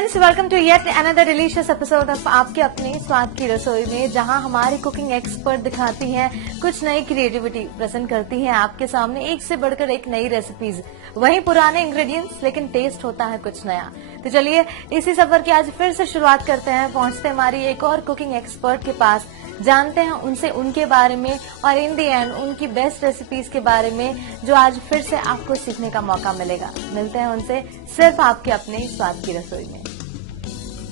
Friends, welcome to yet another delicious episode of आपके अपने स्वाद की रसोई में, जहां हमारी कुकिंग एक्सपर्ट दिखाती हैं कुछ नई क्रिएटिविटी, प्रेजेंट करती हैं आपके सामने एक से बढ़कर एक नई रेसिपीज। वहीं पुराने इंग्रेडिएंट्स, लेकिन टेस्ट होता है कुछ नया। तो चलिए इसी सफर की आज फिर से शुरुआत करते हैं। पहुंचते हमारी एक और कुकिंग एक्सपर्ट के पास, जानते हैं उनसे उनके बारे में और इन दी एंड उनकी बेस्ट रेसिपीज के बारे में, जो आज फिर से आपको सीखने का मौका मिलेगा। मिलते हैं उनसे सिर्फ आपके अपने स्वाद की रसोई में।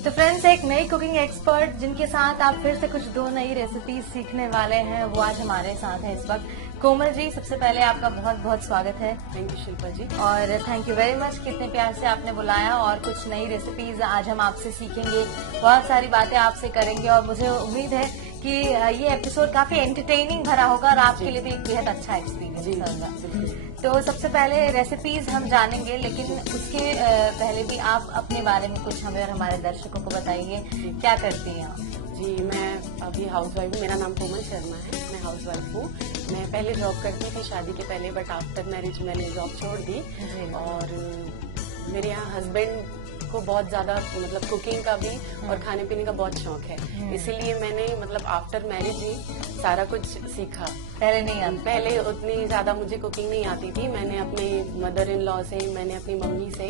तो फ्रेंड्स, एक नई कुकिंग एक्सपर्ट जिनके साथ आप फिर से कुछ दो नई रेसिपीज सीखने वाले हैं, वो आज हमारे साथ है इस वक्त। कोमल जी, सबसे पहले आपका बहुत बहुत स्वागत है। थैंक यू शिल्पा जी। और थैंक यू वेरी मच, कितने प्यार से आपने बुलाया और कुछ नई रेसिपीज आज हम आपसे सीखेंगे, बहुत सारी बातें आपसे करेंगे और मुझे उम्मीद है कि ये एपिसोड काफी एंटरटेनिंग भरा होगा और आपके लिए भी एक बेहद अच्छा एक्सपीरियंस होगा। तो सबसे पहले रेसिपीज हम जानेंगे, लेकिन उसके पहले भी आप अपने बारे में कुछ हमें और हमारे दर्शकों को बताइए, क्या करती हैं आप? जी, मैं अभी हाउसवाइफ हूँ। मेरा नाम कोमल शर्मा है। मैं हाउसवाइफ हूँ। मैं पहले जॉब करती थी शादी के पहले, बट आफ्टर मैरिज मैंने जॉब छोड़ दी। और मेरे यहाँ हस्बैंड को बहुत ज्यादा मतलब कुकिंग का भी और खाने पीने का बहुत शौक है, इसीलिए मैंने मतलब आफ्टर मैरिज ही सारा कुछ सीखा। पहले नहीं आता? पहले उतनी ज्यादा मुझे कुकिंग नहीं आती थी। मैंने अपने मदर इन लॉ से, मैंने अपनी मम्मी से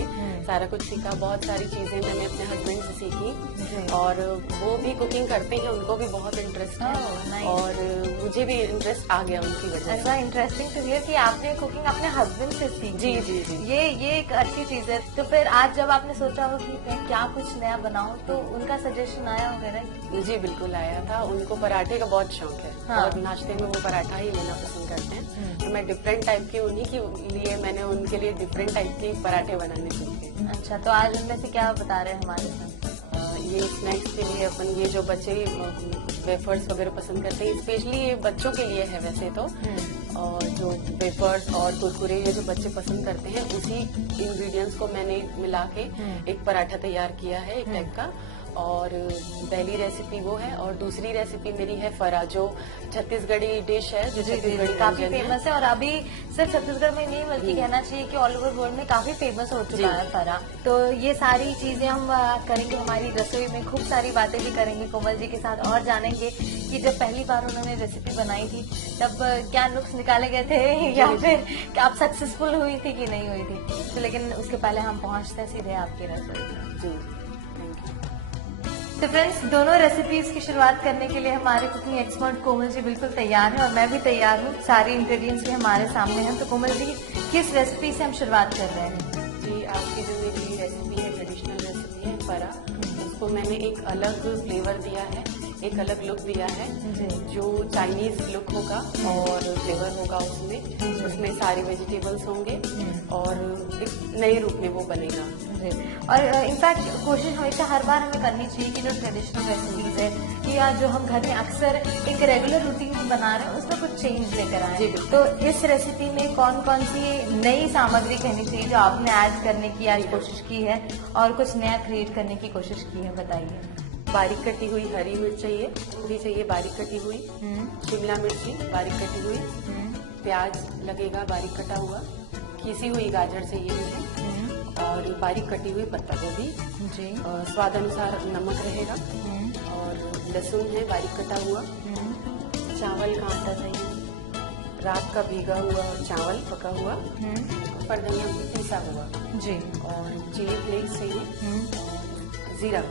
सारा कुछ सीखा। बहुत सारी चीजें मैंने अपने हस्बैंड से सीखी और वो भी कुकिंग करते हैं, उनको भी बहुत इंटरेस्ट है और मुझे भी इंटरेस्ट आ गया उनकी वजह से। ऐसा इंटरेस्टिंग टू हियर कि आपने कुकिंग अपने हस्बैंड से सीखी। जी जी जी, ये एक अच्छी चीज है। तो फिर आज जब आपने सोचा हो कि मैं क्या कुछ नया बनाऊं, तो उनका सजेशन आया वगैरह? जी बिल्कुल आया था। उनको पराठे का बहुत शौक है। हाँ। और नाश्ते में वो पराठा ही लेना पसंद करते हैं। तो मैं डिफरेंट टाइप के उन्हीं के लिए मैंने उनके लिए डिफरेंट टाइप के पराठे बनाने सीखे। अच्छा, तो आज उनमें से क्या बता रहे हैं हमारे साथ? ये स्नैक्स के लिए अपन, ये जो बच्चे वेफर्स वगैरह पसंद करते हैं, स्पेशली ये बच्चों के लिए है वैसे तो। और जो वेफर्स और कुरकुरे ये जो बच्चे पसंद करते हैं, उसी इंग्रेडिएंट्स को मैंने मिला के एक पराठा तैयार किया है, एक टाइप का। और पहली रेसिपी वो है और दूसरी रेसिपी मेरी है फरा, जो छत्तीसगढ़ी डिश है, जो छत्तीसगढ़ी काफी फेमस है। और अभी सिर्फ छत्तीसगढ़ में नहीं बल्कि कहना चाहिए कि ऑल ओवर वर्ल्ड में काफी फेमस हो चुका है फरा। तो ये सारी चीजें हम करेंगे हमारी रसोई में, खूब सारी बातें भी करेंगे कोमल जी के साथ और जानेंगे कि जब पहली बार उन्होंने रेसिपी बनाई थी तब क्या नुक्स निकाले गए थे या फिर आप सक्सेसफुल हुई थी कि नहीं हुई थी। तो लेकिन उसके पहले हम पहुंचते सीधे आपकी रसोई में। जी। तो फ्रेंड्स, दोनों रेसिपीज की शुरुआत करने के लिए हमारे कुकिंग एक्सपर्ट कोमल जी बिल्कुल तैयार हैं और मैं भी तैयार हूँ। सारे इंग्रेडिएंट्स भी हमारे सामने हैं। तो कोमल जी, किस रेसिपी से हम शुरुआत कर रहे हैं? जी, आपकी जो मेरी रेसिपी है, ट्रेडिशनल रेसिपी है फरा, उसको मैंने एक अलग फ्लेवर दिया है, एक अलग लुक दिया है, जो चाइनीज लुक होगा और फ्लेवर होगा उसमें सारे वेजिटेबल्स होंगे और एक नए रूप में वो बनेगा। और इनफैक्ट कोशिश हमेशा हर बार हमें करनी चाहिए कि जो ट्रेडिशनल रेसिपीज है या जो हम घर में अक्सर एक रेगुलर रूटीन बना रहे हैं, उसमें कुछ चेंज लेकर आए। तो इस रेसिपी में कौन कौन सी नई सामग्री कहनी चाहिए जो आपने ऐड करने की आज कोशिश की है और कुछ नया क्रिएट करने की कोशिश की है, बताइए। बारीक कटी हुई हरी मिर्च चाहिए बारीक कटी हुई, शिमला मिर्ची बारीक कटी हुई, प्याज लगेगा बारीक कटा हुआ, घिसी हुई गाजर चाहिए मुझे और बारीक कटी हुई पत्ता गोभी जी, स्वाद अनुसार नमक रहेगा और लहसुन है बारीक कटा हुआ, चावल का आटा चाहिए, रात का भीगा हुआ चावल पका हुआ, पर धनिया पिसा हुआ जी, और चिली फ्लेक्स चाहिए, जीरा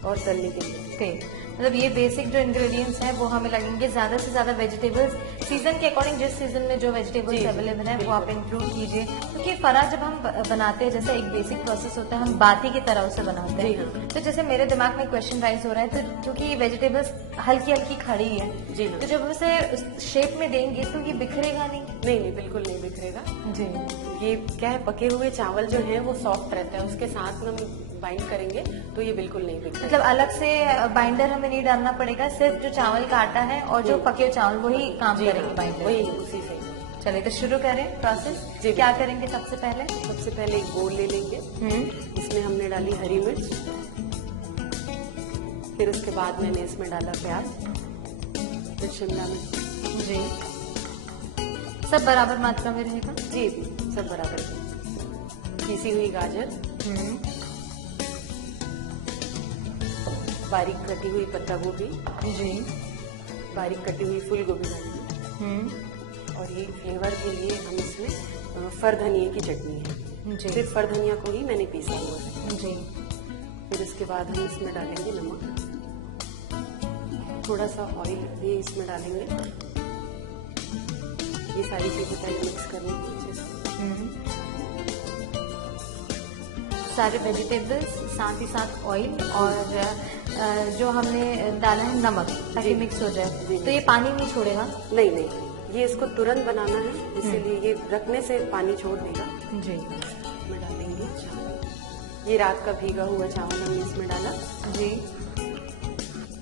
और तलने के लिए तेल। मतलब ये बेसिक जो इंग्रेडिएंट्स हैं वो हमें लगेंगे। ज्यादा से ज्यादा वेजिटेबल्स सीजन के अकॉर्डिंग, जिस सीजन में जो वेजिटेबल्स अवेलेबल है वो आप इंक्लूड कीजिए, क्योंकि फरा जब हम बनाते हैं, जैसे एक बेसिक प्रोसेस होता है, हम बाती की तरह उसे बनाते हैं। तो जैसे मेरे दिमाग में क्वेश्चन राइज हो रहा है, तो क्योंकि वेजिटेबल्स हल्की हल्की खड़ी है जी, तो जब उसे शेप में देंगे तो ये बिखरेगा नहीं? नहीं, बिल्कुल नहीं बिखरेगा जी। ये क्या है, पके हुए चावल जो है वो सॉफ्ट रहता है, उसके साथ हम बाइंड करेंगे तो ये बिल्कुल नहीं बिखरेगा। मतलब अलग से बाइंडर हमें नहीं डालना पड़ेगा, सिर्फ जो चावल का आटा है और जो पके चावल वही काम करेंगे बाइंडर, वही उसी से। चलिए तो शुरू करें प्रोसेस। क्या करेंगे सबसे पहले? सबसे पहले एक बोल ले लेंगे, इसमें हमने डाली हरी मिर्च, फिर उसके बाद मैंने इसमें डाला प्याज, फिर शिमला मिर्च जी, सब बराबर मात्रा में रहेगा? जी सब बराबर, घिसी हुई गाजर, बारीक कटी हुई पत्ता गोभी, जी। बारीक कटी हुई फूल गोभी डालेंगे। और ये फ्लेवर के लिए हम इसमें फर धनिया की चटनी है, जी। सिर्फ फर धनिया को ही मैंने पीसा हुआ है। जी। फिर उसके बाद हम इसमें डालेंगे नमक, थोड़ा सा ऑयल भी इसमें डालेंगे। ये सारी चीजें पहले मिक्स करेंगे अच्छे से। सारे वेजिटेबल्स, साथ ही साथ ऑयल और जो हमने डाला है नमक, ताकि जी। मिक्स हो जाए। जी। तो ये पानी नहीं छोड़ेगा? नहीं नहीं, ये इसको तुरंत बनाना है, इसीलिए ये रखने से पानी छोड़ देगा। जी। इसमें डालेंगे चावल, ये रात का भीगा हुआ चावल हमने इसमें डाला। जी।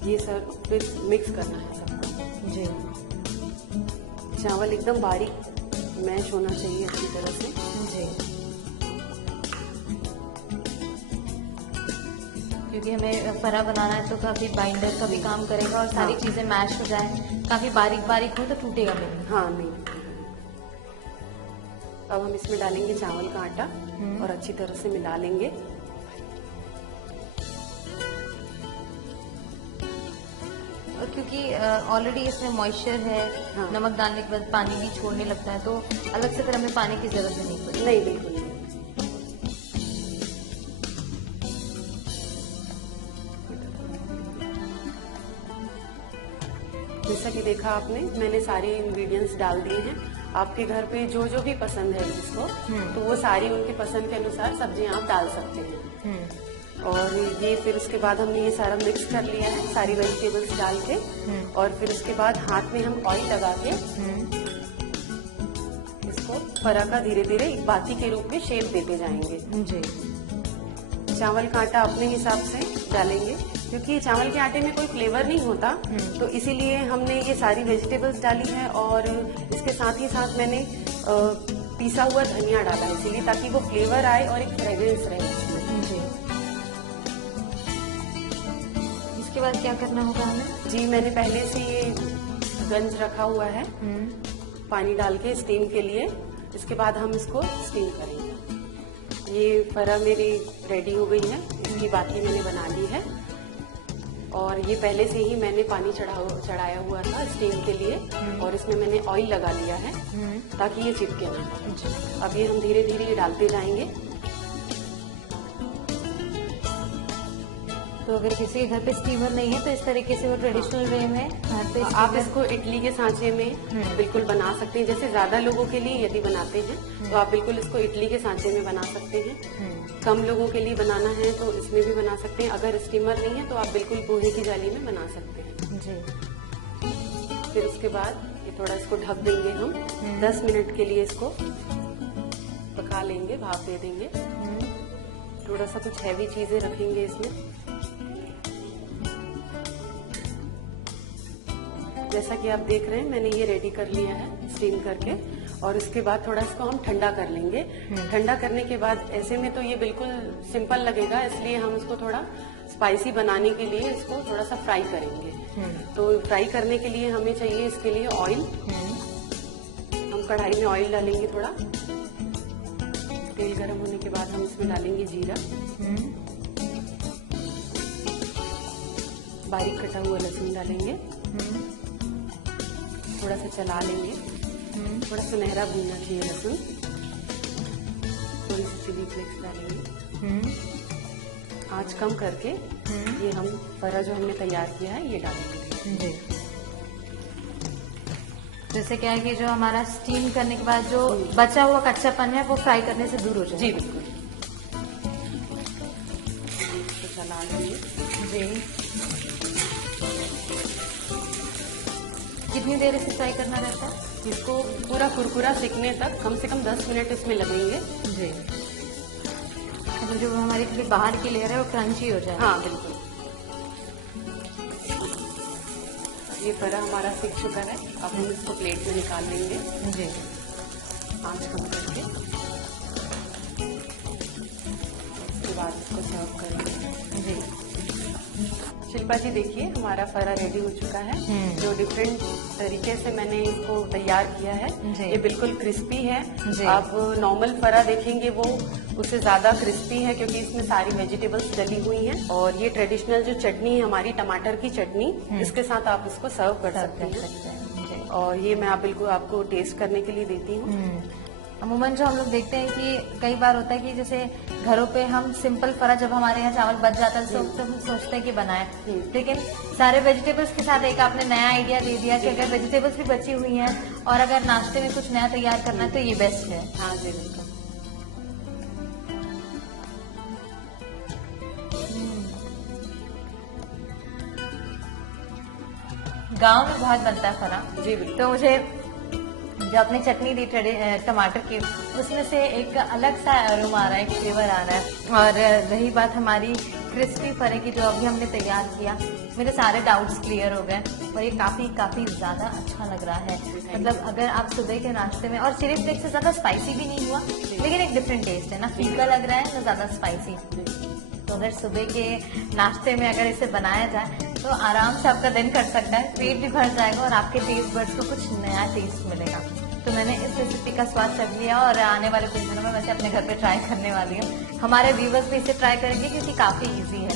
ये सब फिर मिक्स करना है सबको। जी। चावल एकदम बारीक मैश होना चाहिए अच्छी तरह से। जी। क्योंकि हमें फरा बनाना है तो काफी बाइंडर का भी काम करेगा और सारी हाँ। चीजें मैश हो जाए, काफी बारीक बारीक हो तो टूटेगा नहीं। हाँ नहीं। अब हम इसमें डालेंगे चावल का आटा और अच्छी तरह से मिला लेंगे। और क्योंकि ऑलरेडी इसमें मॉइस्चर है, हाँ। नमक डालने के बाद पानी भी छोड़ने लगता है, तो अलग से फिर हमें पानी की जरूरत भी नहीं पड़ती। नहीं बिल्कुल नहीं। जैसा कि देखा आपने, मैंने सारे इंग्रेडिएंट्स डाल दिए हैं। आपके घर पे जो जो भी पसंद है जिसको, तो वो सारी उनके पसंद के अनुसार सब्जियां आप डाल सकते हैं। और ये फिर उसके बाद हमने ये सारा मिक्स कर लिया है, सारी वेजिटेबल्स डाल के। और फिर उसके बाद हाथ में हम ऑयल लगा के इसको फरा का धीरे धीरे एक बाती के रूप में शेप देते जाएंगे। जी। चावल का आटा अपने हिसाब से डालेंगे, क्योंकि चावल के आटे में कोई फ्लेवर नहीं होता, तो इसीलिए हमने ये सारी वेजिटेबल्स डाली है। और इसके साथ ही साथ मैंने पिसा हुआ धनिया डाला है, इसीलिए ताकि वो फ्लेवर आए और एक फ्रेग्रेंस रहे उसमें। जी। इसके बाद क्या करना होगा हमें? जी, मैंने पहले से ये गंज रखा हुआ है पानी डाल के स्टीम के लिए। इसके बाद हम इसको स्टीम करेंगे। ये फरा मेरी रेडी हो गई है, इसकी बाती मैंने बना ली है। और ये पहले से ही मैंने पानी चढ़ाया हुआ था स्टीम के लिए, और इसमें मैंने ऑयल लगा लिया है ताकि ये चिपके ना। अब ये हम धीरे धीरे डालते जाएंगे। तो अगर किसी के घर पे स्टीमर नहीं है तो इस तरीके से वो ट्रेडिशनल वे में घर पे आप steamer- इसको इडली के सांचे में बिल्कुल बना सकते हैं। जैसे ज्यादा लोगों के लिए यदि बनाते हैं तो आप बिल्कुल इसको इडली के सांचे में बना सकते हैं। कम लोगों के लिए बनाना है तो इसमें भी बना सकते हैं। अगर स्टीमर नहीं है तो आप बिल्कुल पोहे की जाली में बना सकते हैं। जी। फिर उसके बाद ये थोड़ा इसको ढक देंगे हम 10 मिनट के लिए, इसको पका लेंगे, भाप दे देंगे। थोड़ा सा कुछ हैवी चीजें रखेंगे इसमें। जैसा कि आप देख रहे हैं, मैंने ये रेडी कर लिया है स्टीम करके। और उसके बाद थोड़ा इसको हम ठंडा कर लेंगे। ठंडा करने के बाद ऐसे में तो ये बिल्कुल सिंपल लगेगा, इसलिए हम इसको थोड़ा स्पाइसी बनाने के लिए इसको थोड़ा सा फ्राई करेंगे। तो फ्राई करने के लिए हमें चाहिए इसके लिए ऑयल। हम कढ़ाई में ऑयल डालेंगे थोड़ा। तेल गर्म होने के बाद हम इसमें डालेंगे जीरा, बारीक कटा हुआ लहसुन डालेंगे, थोड़ा सा चला लेंगे, थोड़ा सुनहरा भूनना चाहिए लहसुन, थोड़ी सी चिली फ्लेक्स डालेंगे। आंच कम करके ये हम फरा जो हमने तैयार किया है ये डालेंगे। जी। जैसे क्या है कि जो हमारा स्टीम करने के बाद जो बचा हुआ कच्चापन है वो फ्राई करने से दूर हो जाए। जी बिल्कुल। इसको चला लेंगे। जी। कितनी देर इसे फ्राई करना रहता है? इसको पूरा कुरकुरा सिकने तक कम से कम 10 मिनट इसमें लगेंगे। जी। तो जो हमारी थोड़ी बाहर की लेयर है वो क्रंची हो जाए। हाँ बिल्कुल। ये फरा हमारा सिक चुका है, अब हम इसको प्लेट में निकाल लेंगे। जी। आंच कम करके उसके बाद इसको सर्व करेंगे। जी। शिल्पा जी देखिए, हमारा फरा रेडी हो चुका है। जो डिफरेंट तरीके से मैंने इसको तैयार किया है, जी। ये बिल्कुल क्रिस्पी है। जी। आप नॉर्मल फरा देखेंगे वो उससे ज्यादा क्रिस्पी है, क्योंकि इसमें सारी वेजिटेबल्स डली हुई हैं। और ये ट्रेडिशनल जो चटनी है हमारी, टमाटर की चटनी, इसके साथ आप इसको सर्व कर सकते हैं। और ये मैं बिल्कुल आपको टेस्ट करने के लिए देती हूँ। अमूमन जो हम लोग देखते हैं कि कई बार होता है कि जैसे घरों पे हम सिंपल फरा, जब हमारे यहाँ चावल बच जाता है तो हम सोचते हैं कि बनाए, लेकिन सारे वेजिटेबल्स के साथ एक आपने नया आइडिया दे दिया कि अगर वेजिटेबल्स भी बची हुई हैं और अगर नाश्ते में कुछ नया तैयार करना है तो ये बेस्ट है। हाँ जी, बिल्कुल। गांव में बहुत बनता है फरा जी बिल्कुल। तो मुझे जो आपने चटनी दी टमाटर की, उसमें से एक अलग सा अरोमा आ रहा है, एक फ्लेवर आ रहा है। और रही बात हमारी क्रिस्पी फरे की जो अभी हमने तैयार किया, मेरे सारे डाउट्स क्लियर हो गए और ये काफी ज्यादा अच्छा लग रहा है। मतलब अगर आप सुबह के नाश्ते में, और चिली फ्लेक्स से ज्यादा स्पाइसी भी नहीं हुआ, लेकिन एक डिफरेंट टेस्ट है ना, फीका लग रहा है ना ज्यादा स्पाइसी। तो अगर सुबह के नाश्ते में अगर इसे बनाया जाए तो आराम से आपका दिन कट सकता है, पेट भी भर जाएगा और आपके टेस्ट बड्स को कुछ नया टेस्ट मिलेगा। तो मैंने इस रेसिपी का स्वाद चख लिया और आने वाले कुछ दिनों में वैसे अपने घर पे ट्राई करने वाली हूँ। हमारे व्यूवर्स भी इसे ट्राई करेंगे क्योंकि काफी इजी है।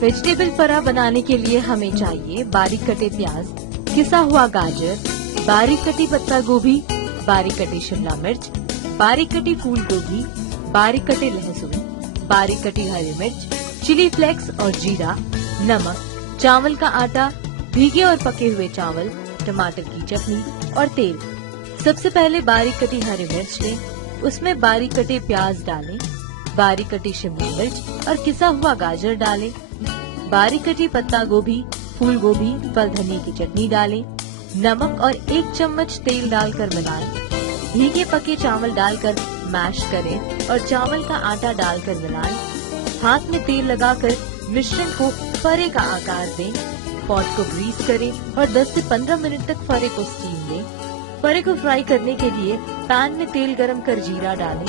वेजिटेबल फरा बनाने के लिए हमें चाहिए बारीक कटे प्याज, किसा हुआ गाजर, बारीक कटी पत्ता गोभी, बारीक कटी शिमला मिर्च, बारीक कटी फूल गोभी, बारीक कटे लहसुन, बारीक कटी हरी मिर्च, चिली फ्लेक्स और जीरा, नमक, चावल का आटा, भीगे और पके हुए चावल, टमाटर की चटनी और तेल। सबसे पहले बारीक कटी हरी मिर्च लें, उसमें बारीक कटे प्याज डालें, बारीक कटी शिमला मिर्च और किसा हुआ गाजर डालें, बारीक कटी पत्ता गोभी, फूल गोभी, फल धनिया की चटनी डालें, नमक और 1 चम्मच तेल डालकर मिलाएं, भीगे पके चावल डालकर मैश करें और चावल का आटा डालकर मिलाएं। हाथ में तेल लगाकर मिश्रण को फरे का आकार दें, पॉट को ग्रीस करें और 10 से 15 मिनट तक फरे को स्टीम दें। फरे को फ्राई करने के लिए पैन में तेल गरम कर जीरा डालें,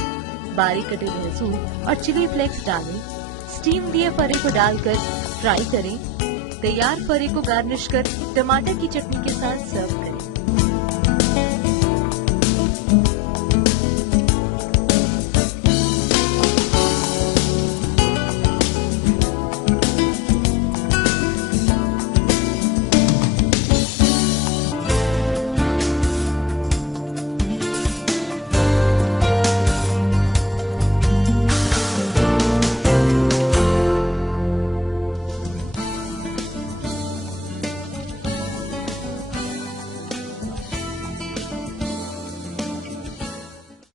बारीक कटे लहसुन और चिली फ्लेक्स डालें, स्टीम दिए फरे को डालकर फ्राई करें। तैयार फरे को गार्निश कर टमाटर की चटनी के साथ सर्व